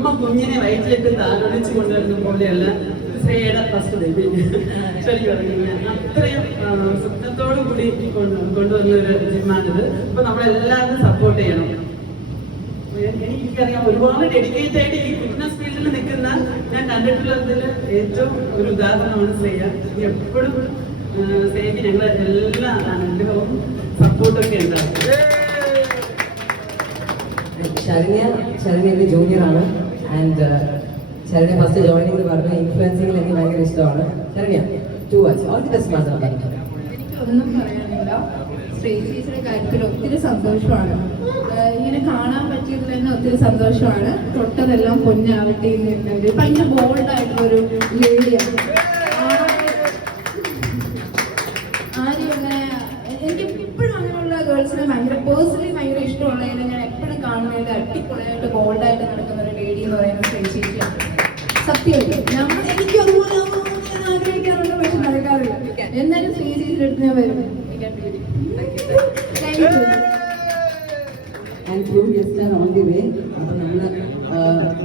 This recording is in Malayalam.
അമ്മ കുഞ്ഞിനെ വയറ്റിലേക്ക് താലോലിച്ച് കൊണ്ടുവരുന്ന പോലെയല്ല ശ്രേയയുടെ ഫസ്റ്റ് ബേബി ശരിക്കും പറഞ്ഞാൽ അത്രയും സ്വപ്നത്തോടു കൂടി കൊണ്ടുവന്ന ഒരു ജിമ്മാണിത് അപ്പൊ നമ്മളെല്ലാവരും സപ്പോർട്ട് ചെയ്യണം. എനിക്കറിയാം ഒരുപാട് ഡെഡിക്കേറ്റ് ആയിട്ട് ഈ ഫിറ്റ്നസ് ഫീൽഡിൽ നിൽക്കുന്ന ഞാൻ കണ്ടിട്ടുള്ളതിൽ ഏറ്റവും ഒരു ഉദാഹരണമാണ് ശ്രേയ എപ്പോഴും ശ്രേയക്ക് ഞങ്ങൾ എല്ലാ അനുഗ്രഹവും സപ്പോർട്ടൊക്കെ ഉണ്ടാവും ശരണ്യ ശരണ്യ എന്റെ ജൂനിയർ ആണ്. ആൻഡ് ശരണ്യ ഫസ്റ്റ് ജോയിനിങ് എന്ന് പറഞ്ഞ ഇൻഫ്ലുവൻസിംഗിൽ എനിക്ക് ഭയങ്കര ഇഷ്ടമാണ്. Saranya to watch all the best മാത്രം എനിക്കൊന്നും പറയാനില്ല. ശ്രീ ടീച്ചറുടെ കാര്യത്തിൽ ഒത്തിരി സന്തോഷമാണ്. ഇങ്ങനെ കാണാൻ പറ്റിയതിൽ തന്നെ ഒത്തിരി സന്തോഷമാണ്. തൊട്ടതെല്ലാം പൊന്നാവട്ടെ എന്നുള്ളൊരു ഭയങ്കര ബോൾഡ് ആയിട്ടുള്ള ഒരു ലേഡിയാണ് ആരും അങ്ങനെ എനിക്ക് ഇപ്പോഴും അങ്ങനെയുള്ള ഗേൾസിനെ ഭയങ്കര പേഴ്സണലി ഭയങ്കര ഇഷ്ടമുള്ളതിനെ ഞാൻ എപ്പോഴും കാണുന്നതിൽ അടിപൊളിയായിട്ട് ബോൾഡായിട്ട് നടക്കുന്ന എന്ന് പറയുന്ന ചേച്ചിയാണ് സത്യമല്ലേ നമ്മൾ എനിക്ക് അതുപോലെ ഞാൻ ആഗ്രഹിക്കാറുണ്ട് പക്ഷെ നടക്കാറില്ല. എന്നാലും ശ്രീ ചേച്ചിയുടെ അടുത്ത് ഞാൻ വരും thank you and few guest on the way